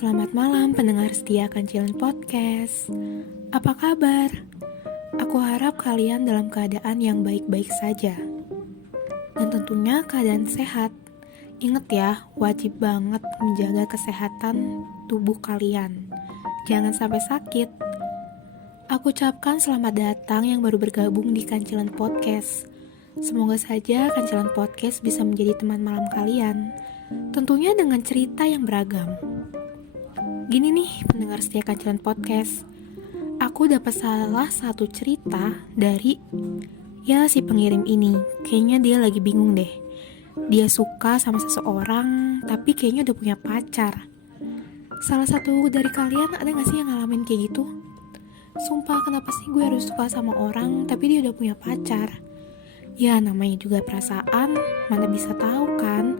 Selamat malam pendengar setia Kancilan Podcast. Apa kabar? Aku harap kalian dalam keadaan yang baik-baik saja. Dan tentunya keadaan sehat. Ingat ya, wajib banget menjaga kesehatan tubuh kalian. Jangan sampai sakit. Aku ucapkan selamat datang yang baru bergabung di Kancilan Podcast. Semoga saja Kancilan Podcast bisa menjadi teman malam kalian. Tentunya dengan cerita yang beragam. Gini nih pendengar setia Kancilan Podcast, aku dapat salah satu cerita dari si pengirim ini. Kayaknya dia lagi bingung deh. Dia suka sama seseorang tapi kayaknya udah punya pacar. Salah satu dari kalian ada gak sih yang ngalamin kayak gitu? Sumpah, kenapa sih gue harus suka sama orang tapi dia udah punya pacar? Ya namanya juga perasaan, mana bisa tahu kan.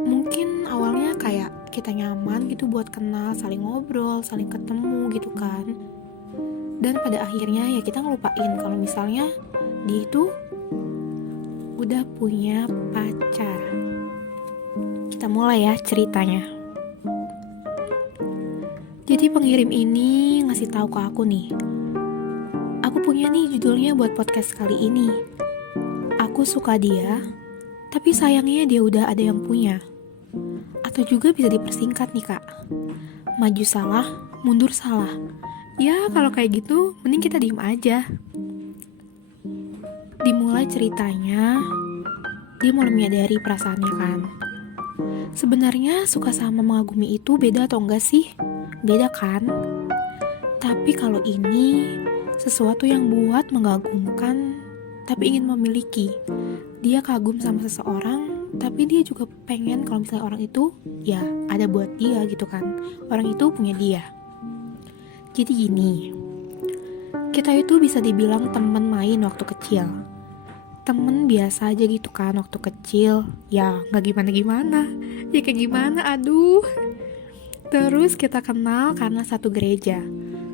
Mungkin awalnya kayak kita nyaman gitu buat kenal, saling ngobrol, saling ketemu gitu kan. Dan pada akhirnya ya kita ngelupain kalau misalnya dia itu udah punya pacar. Kita mulai ya ceritanya. Jadi pengirim ini ngasih tahu ke aku nih. Aku punya nih judulnya buat podcast kali ini. Aku suka dia, tapi sayangnya dia udah ada yang punya. Atau juga bisa dipersingkat nih kak, maju salah, mundur salah. Ya kalau kayak gitu mending kita diem aja. Dimulai ceritanya, dia mulai menyadari perasaannya kan. Sebenarnya suka sama mengagumi itu beda atau enggak sih? Beda kan? Tapi kalau ini sesuatu yang buat mengagumkan tapi ingin memiliki. Dia kagum sama seseorang tapi dia juga pengen kalau misalnya orang itu ya ada buat dia gitu kan. Orang itu punya dia. Jadi gini, kita itu bisa dibilang teman main waktu kecil. Temen biasa aja gitu kan waktu kecil. Ya gak gimana-gimana. Ya kayak gimana, aduh. Terus kita kenal karena satu gereja,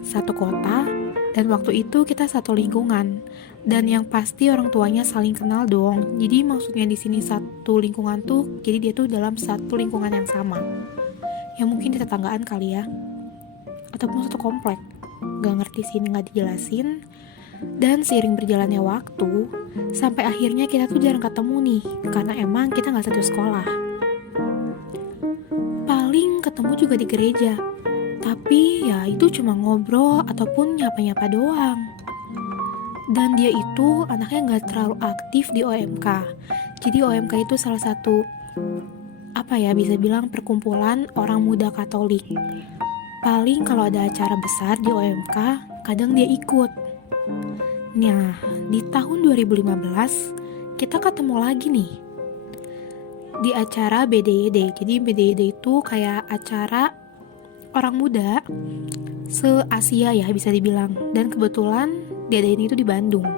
satu kota, dan waktu itu kita satu lingkungan. Dan yang pasti orang tuanya saling kenal dong. Jadi maksudnya di sini satu lingkungan tuh, jadi dia tuh dalam satu lingkungan yang sama. Ya mungkin di tetanggaan kali ya, ataupun satu komplek. Gak ngerti sih, gak dijelasin. Dan seiring berjalannya waktu, sampai akhirnya kita tuh jarang ketemu nih, karena emang kita gak satu sekolah. Paling ketemu juga di gereja, tapi ya itu cuma ngobrol ataupun nyapa-nyapa doang. Dan dia itu anaknya gak terlalu aktif di OMK. Jadi OMK itu salah satu bisa bilang perkumpulan orang muda Katolik. Paling kalau ada acara besar di OMK, kadang dia ikut. Nah, di tahun 2015 kita ketemu lagi nih di acara BDYD. Jadi BDYD itu kayak acara orang muda se-Asia ya bisa dibilang. Dan kebetulan diadain itu di Bandung.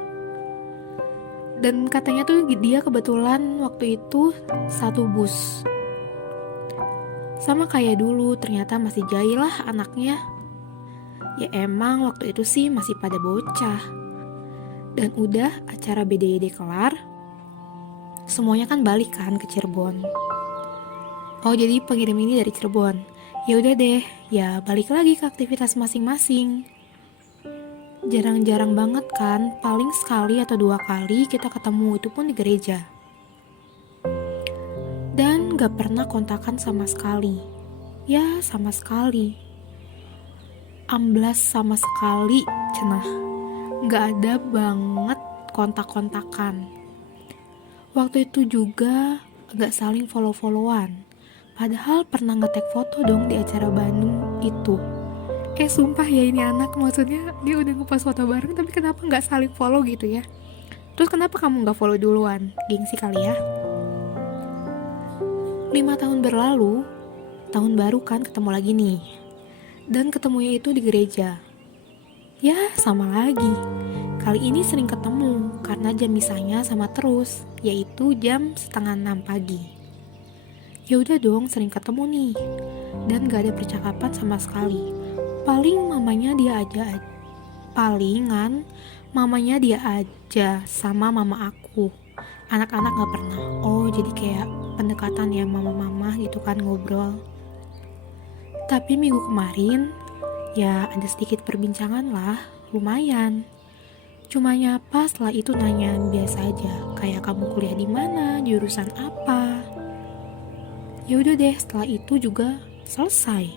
Dan katanya tuh dia kebetulan waktu itu satu bus. Sama kayak dulu, ternyata masih jahil lah anaknya. Ya emang waktu itu sih masih pada bocah. Dan udah acara BDYD kelar, semuanya kan balik kan ke Cirebon. Oh jadi pengirim ini dari Cirebon. Ya udah deh, ya balik lagi ke aktivitas masing-masing. Jarang-jarang banget kan, paling sekali atau 2 kali kita ketemu, itu pun di gereja. Dan gak pernah kontakan sama sekali. Ya sama sekali. Amblas sama sekali, cenah. Gak ada banget kontak-kontakan. Waktu itu juga gak saling follow-followan. Padahal pernah nge-tag foto dong di acara Bandung itu. Sumpah ya ini anak, maksudnya dia udah nge-post foto bareng tapi kenapa gak saling follow gitu ya. Terus kenapa kamu gak follow duluan? Gengsi kali ya. 5 tahun berlalu, tahun baru kan ketemu lagi nih. Dan ketemunya itu di gereja. Ya sama lagi. Kali ini sering ketemu karena jam misahnya sama terus, yaitu jam 5:30 pagi. Ya udah dong sering ketemu nih. Dan gak ada percakapan sama sekali. Palingan mamanya dia aja sama mama aku. Anak-anak gak pernah. Oh jadi kayak pendekatan ya mama-mama gitu kan ngobrol. Tapi minggu kemarin, ya ada sedikit perbincangan lah, lumayan. Cuma nyapa setelah itu nanya biasa aja, kayak kamu kuliah di mana, jurusan apa. Ya udah deh, setelah itu juga selesai.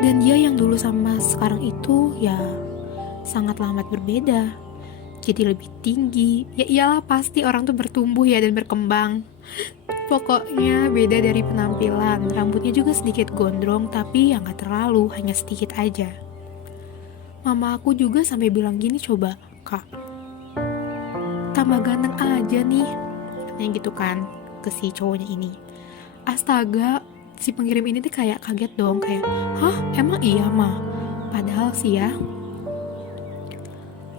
Dan dia yang dulu sama sekarang itu ya sangat amat berbeda. Jadi lebih tinggi. Ya iyalah, pasti orang tuh bertumbuh ya dan berkembang. Pokoknya beda dari penampilan. Rambutnya juga sedikit gondrong, tapi ya gak terlalu, hanya sedikit aja. Mama aku juga sampai bilang gini, coba kak, tambah ganteng aja nih, katanya gitu kan ke si cowoknya ini. Astaga, si pengirim ini tuh kayak kaget dong, kayak hah emang iya mah, padahal sih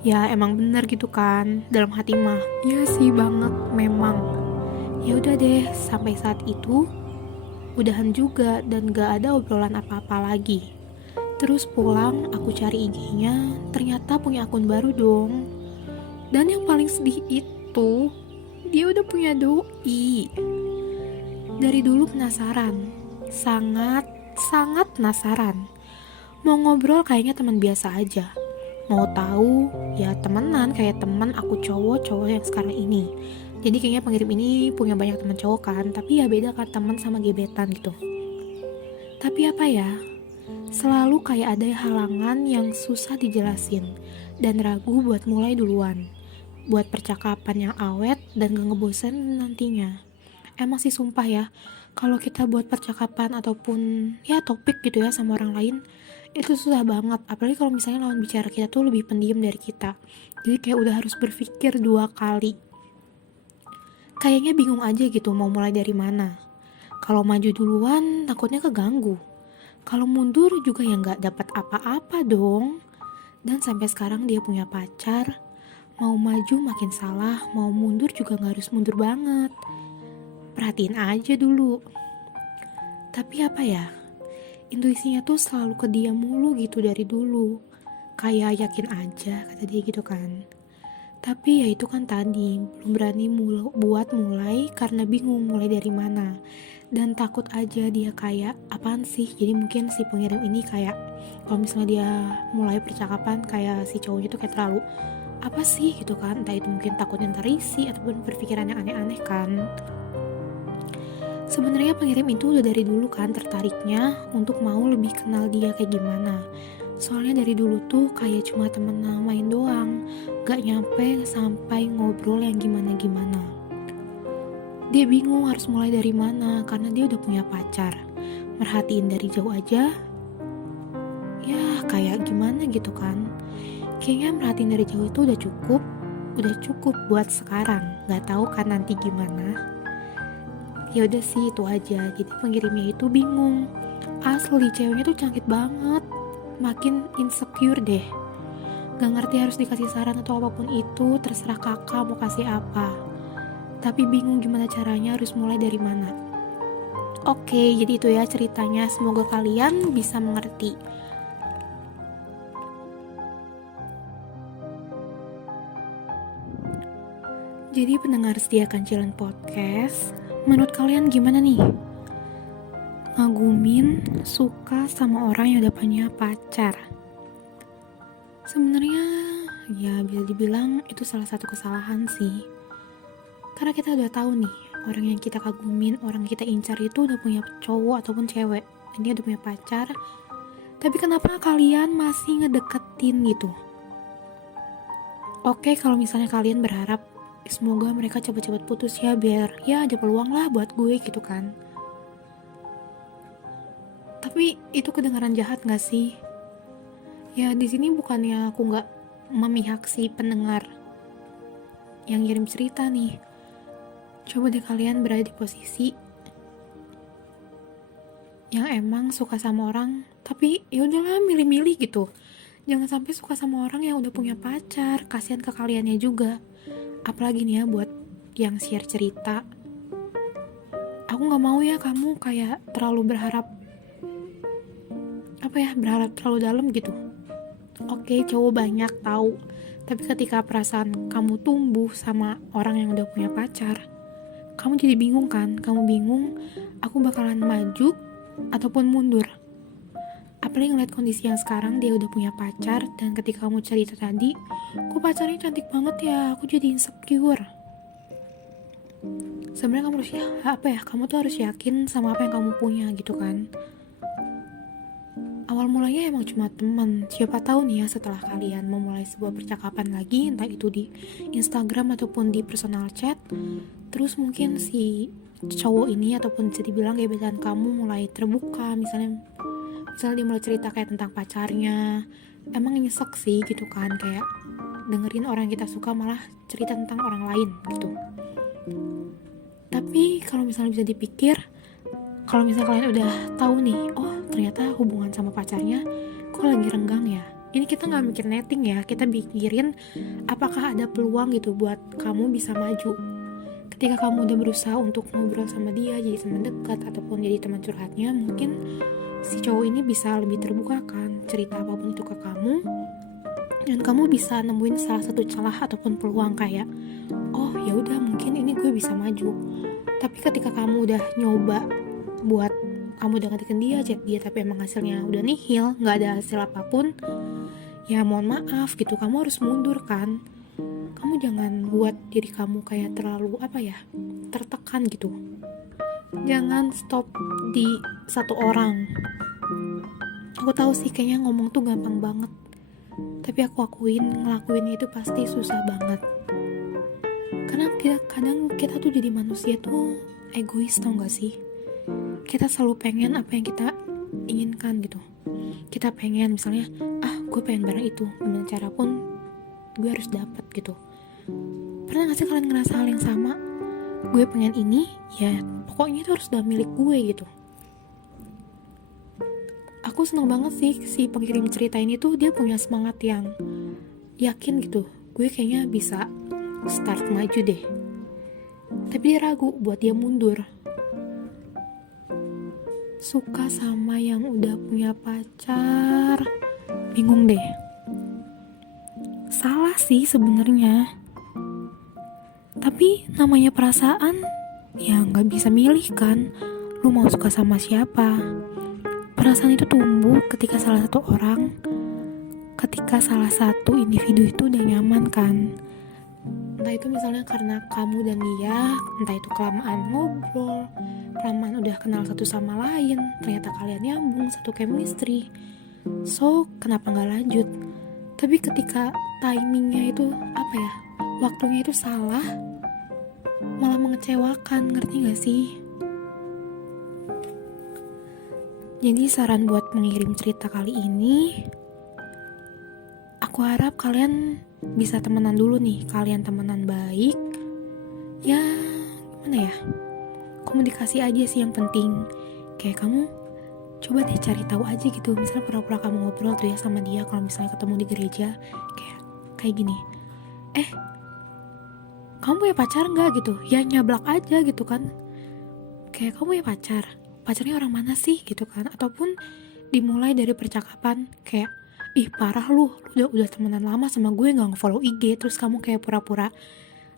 ya emang bener gitu kan, dalam hati mah iya sih banget memang. Ya udah deh, sampai saat itu udahan juga dan gak ada obrolan apa-apa lagi. Terus pulang, aku cari IG-nya, ternyata punya akun baru dong. Dan yang paling sedih itu, dia udah punya doi. Dari dulu penasaran, sangat penasaran. Mau ngobrol kayaknya teman biasa aja. Mau tahu, ya temenan kayak teman aku cowok yang sekarang ini. Jadi kayaknya pengirim ini punya banyak teman cowok kan, tapi ya beda kan teman sama gebetan gitu. Tapi apa ya? Selalu kayak ada halangan yang susah dijelasin dan ragu buat mulai duluan, buat percakapan yang awet dan gak ngebosen nantinya. Emang sih sumpah ya, kalau kita buat percakapan ataupun ya topik gitu ya sama orang lain, itu susah banget. Apalagi kalau misalnya lawan bicara kita tuh lebih pendiam dari kita, jadi kayak udah harus berpikir 2 kali. Kayaknya bingung aja gitu mau mulai dari mana. Kalau maju duluan takutnya keganggu, kalau mundur juga ya nggak dapat apa-apa dong. Dan sampai sekarang dia punya pacar. Mau maju makin salah, mau mundur juga nggak harus mundur banget. Perhatiin aja dulu. Tapi apa ya, intuisinya tuh selalu ke dia mulu gitu dari dulu. Kayak yakin aja kata dia gitu kan. Tapi ya itu kan tadi, belum berani buat mulai karena bingung mulai dari mana. Dan takut aja dia kayak apaan sih. Jadi mungkin si pengirim ini kayak kalau misalnya dia mulai percakapan kayak si cowoknya tuh kayak terlalu apa sih gitu kan. Entah itu mungkin takutnya ntar risih ataupun berpikiran yang aneh-aneh kan. Sebenarnya pengirim itu udah dari dulu kan tertariknya untuk mau lebih kenal dia kayak gimana. Soalnya dari dulu tuh kayak cuma temen main doang, gak nyampe sampai ngobrol yang gimana-gimana. Dia bingung harus mulai dari mana karena dia udah punya pacar. Merhatiin dari jauh aja, ya kayak gimana gitu kan. Kayaknya merhatiin dari jauh itu udah cukup buat sekarang. Gak tahu kan nanti gimana. Ya udah sih itu aja. Jadi pengirimnya itu bingung. Asli ceweknya tuh cantik banget. Makin insecure deh. Gak ngerti harus dikasih saran atau apapun itu. Terserah kakak mau kasih apa. Tapi bingung gimana caranya, harus mulai dari mana. Oke, jadi itu ya ceritanya. Semoga kalian bisa mengerti. Jadi pendengar setia Kancilan Podcast, menurut kalian gimana nih? Ngagumin, suka sama orang yang udah punya pacar? Sebenarnya ya bisa dibilang itu salah satu kesalahan sih. Karena kita udah tahu nih, orang yang kita kagumin, orang yang kita incar itu udah punya cowok ataupun cewek, dan dia udah punya pacar. Tapi kenapa kalian masih ngedeketin gitu? Oke, kalau misalnya kalian berharap semoga mereka cepat-cepat putus ya, biar ya ada peluang lah buat gue gitu kan. Tapi itu kedengaran jahat gak sih? Ya di sini bukannya aku nggak memihak si pendengar yang kirim cerita nih. Coba deh kalian berada di posisi yang emang suka sama orang, tapi ya udahlah milih-milih gitu. Jangan sampai suka sama orang yang udah punya pacar, kasihan ke kaliannya juga. Apalagi nih ya buat yang share cerita. Aku nggak mau ya kamu kayak terlalu berharap terlalu dalam gitu. Oke, cowok banyak tahu, tapi ketika perasaan kamu tumbuh sama orang yang udah punya pacar, kamu jadi bingung kan? Kamu bingung, aku bakalan maju ataupun mundur. Apalagi ngeliat kondisi yang sekarang dia udah punya pacar, dan ketika kamu cerita tadi, kok pacarnya cantik banget ya, aku jadi insecure. Sebenarnya kamu harus kamu tuh harus yakin sama apa yang kamu punya gitu kan. Awal mulanya emang cuma teman, siapa tahu nih ya setelah kalian memulai sebuah percakapan lagi, entah itu di Instagram ataupun di personal chat, terus mungkin si cowok ini ataupun bisa dibilang gebetan kamu mulai terbuka, misalnya dia mulai cerita kayak tentang pacarnya. Emang nyesek sih gitu kan, kayak dengerin orang yang kita suka malah cerita tentang orang lain gitu. Tapi kalau misalnya bisa dipikir, kalau misalnya kalian udah tahu nih, oh ternyata hubungan sama pacarnya kok lagi renggang ya, ini kita gak mikir netting ya, kita mikirin apakah ada peluang gitu buat kamu bisa maju. Ketika kamu udah berusaha untuk ngobrol sama dia, jadi teman dekat ataupun jadi teman curhatnya, mungkin si cowok ini bisa lebih terbuka kan, cerita apapun itu ke kamu, dan kamu bisa nemuin salah satu celah ataupun peluang kayak, oh ya udah mungkin ini gue bisa maju. Tapi ketika kamu udah nyoba buat kamu udah ngedeketin dia, chat dia, tapi emang hasilnya udah nihil, nggak ada hasil apapun, ya mohon maaf gitu, kamu harus mundur kan. Kamu jangan buat diri kamu kayak terlalu tertekan gitu. Jangan stop di satu orang. Aku tahu sih kayaknya ngomong tuh gampang banget, tapi aku ngelakuin itu pasti susah banget. Karena kadang kita tuh jadi manusia tuh egois, tau gak sih? Kita selalu pengen apa yang kita inginkan gitu. Kita pengen misalnya, gue pengen barang itu, gimana cara pun gue harus dapat gitu. Pernah gak sih kalian ngerasa hal yang sama? Gue pengen ini, ya pokoknya itu harus udah milik gue gitu. Aku seneng banget sih si pengirim cerita ini tuh, dia punya semangat yang yakin gitu, gue kayaknya bisa start maju deh. Tapi dia ragu buat dia mundur. Suka sama yang udah punya pacar, bingung deh. Salah sih sebenarnya, tapi namanya perasaan ya nggak bisa milih kan, lu mau suka sama siapa. Perasaan itu tumbuh ketika salah satu individu itu udah nyaman kan. Entah itu misalnya karena kamu dan dia, entah itu kelamaan ngobrol, kelamaan udah kenal satu sama lain, ternyata kalian nyambung, satu chemistry, so kenapa gak lanjut. Tapi ketika timingnya itu waktunya itu salah, malah mengecewakan, ngerti gak sih? Jadi saran buat mengirim cerita kali ini, aku harap kalian bisa temenan dulu nih, kalian temenan baik. Ya, gimana ya? Komunikasi aja sih yang penting. Kayak kamu coba deh cari tahu aja gitu. Misalnya pura-pura kamu ngobrol tuh ya sama dia, kalau misalnya ketemu di gereja, kayak gini. Kamu punya pacar nggak gitu? Ya nyablak aja gitu kan. Kayak kamu punya pacar. Pacarnya orang mana sih gitu kan? Ataupun dimulai dari percakapan kayak, ih parah lu udah temenan lama sama gue gak nge-follow IG, terus kamu kayak pura-pura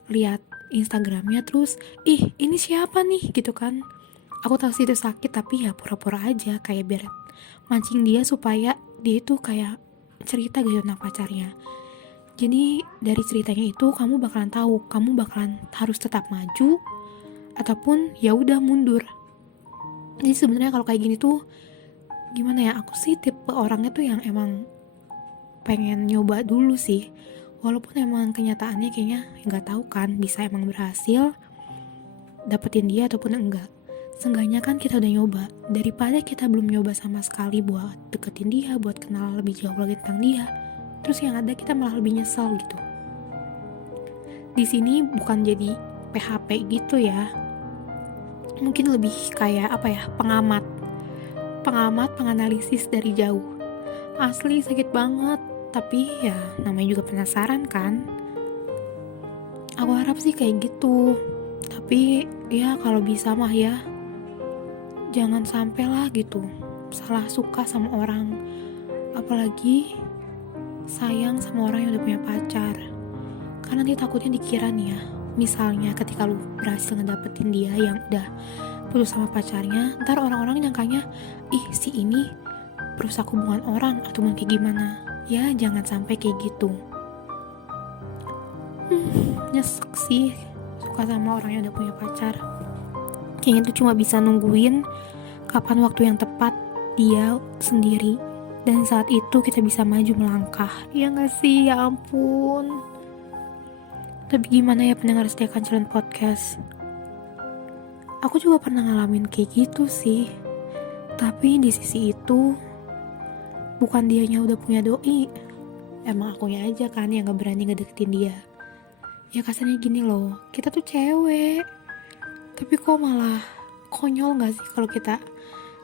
lihat Instagramnya, terus ih ini siapa nih gitu kan. Aku tahu sih itu sakit, tapi ya pura-pura aja kayak biar mancing dia supaya dia itu kayak cerita gitu tentang pacarnya. Jadi dari ceritanya itu kamu bakalan tahu, kamu bakalan harus tetap maju ataupun ya udah mundur. Jadi sebenarnya kalau kayak gini tuh gimana ya, aku sih tipe orangnya tuh yang emang pengen nyoba dulu sih, walaupun emang kenyataannya kayaknya nggak tahu kan bisa emang berhasil dapetin dia ataupun enggak. Seenggaknya kan kita udah nyoba, daripada kita belum nyoba sama sekali buat deketin dia, buat kenal lebih jauh lagi tentang dia, terus yang ada kita malah lebih nyesal gitu. Di sini bukan jadi PHP gitu ya, mungkin lebih kayak penganalisis dari jauh. Asli sakit banget, tapi ya namanya juga penasaran kan. Aku harap sih kayak gitu. Tapi ya kalau bisa mah ya jangan sampai lah gitu salah suka sama orang, apalagi sayang sama orang yang udah punya pacar. Karena nanti takutnya dikira nih ya, misalnya ketika lu berhasil ngedapetin dia yang udah putus sama pacarnya, ntar orang-orang nyangkanya, ih si ini perusak hubungan orang atau mungkin gimana. Ya jangan sampai kayak gitu. Nyesek sih suka sama orang yang udah punya pacar. Kayaknya tuh cuma bisa nungguin kapan waktu yang tepat dia sendiri, dan saat itu kita bisa maju melangkah. Ya gak sih? Ya ampun. Tapi gimana ya pendengar setia Kancilan Podcast, aku juga pernah ngalamin kayak gitu sih. Tapi di sisi itu bukan dianya udah punya doi, emang akunya aja kan yang gak berani ngedeketin dia. Ya kasarnya gini loh, kita tuh cewek, tapi kok malah konyol gak sih kalau kita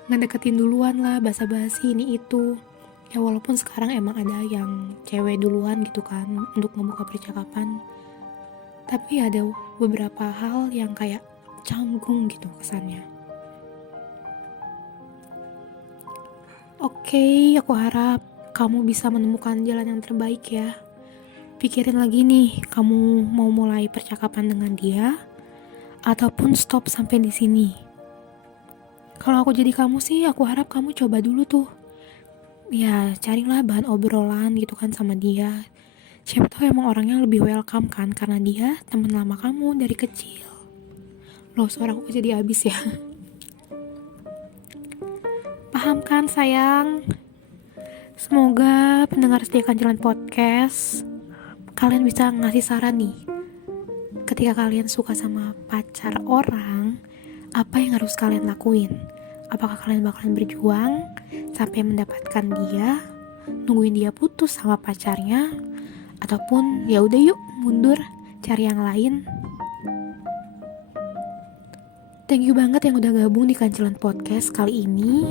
ngedeketin duluan lah, basa-basi ini itu. Ya walaupun sekarang emang ada yang cewek duluan gitu kan untuk membuka percakapan, tapi ada beberapa hal yang kayak canggung gitu kesannya. Oke, aku harap kamu bisa menemukan jalan yang terbaik ya. Pikirin lagi nih, kamu mau mulai percakapan dengan dia ataupun stop sampai di sini. Kalau aku jadi kamu sih, aku harap kamu coba dulu tuh. Ya, carilah bahan obrolan gitu kan sama dia. Siapa tahu emang orangnya lebih welcome kan, karena dia teman lama kamu dari kecil. Loh, suara aku jadi habis ya. Paham kan sayang? Semoga pendengar setia Kancilan Podcast, kalian bisa ngasih saran nih. Ketika kalian suka sama pacar orang, apa yang harus kalian lakuin? Apakah kalian bakalan berjuang sampai mendapatkan dia, nungguin dia putus sama pacarnya, ataupun ya udah yuk mundur cari yang lain? Thank you banget yang udah gabung di Kancilan Podcast kali ini.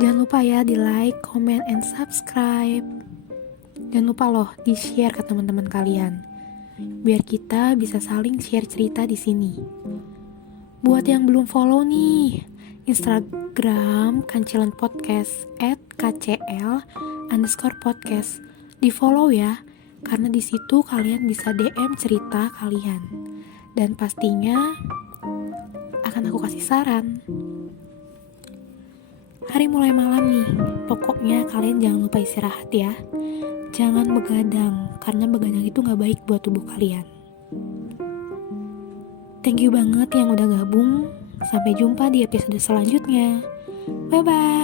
Jangan lupa ya di like, comment, and subscribe. Jangan lupa loh di share ke teman-teman kalian, biar kita bisa saling share cerita di sini. Buat yang belum follow nih Instagram Kancilan Podcast @kcl_podcast, di follow ya, karena di situ kalian bisa DM cerita kalian, dan pastinya akan aku kasih saran. Hari mulai malam nih, pokoknya kalian jangan lupa istirahat ya. Jangan begadang, karena begadang itu gak baik buat tubuh kalian. Thank you banget yang udah gabung. Sampai jumpa di episode selanjutnya. Bye-bye.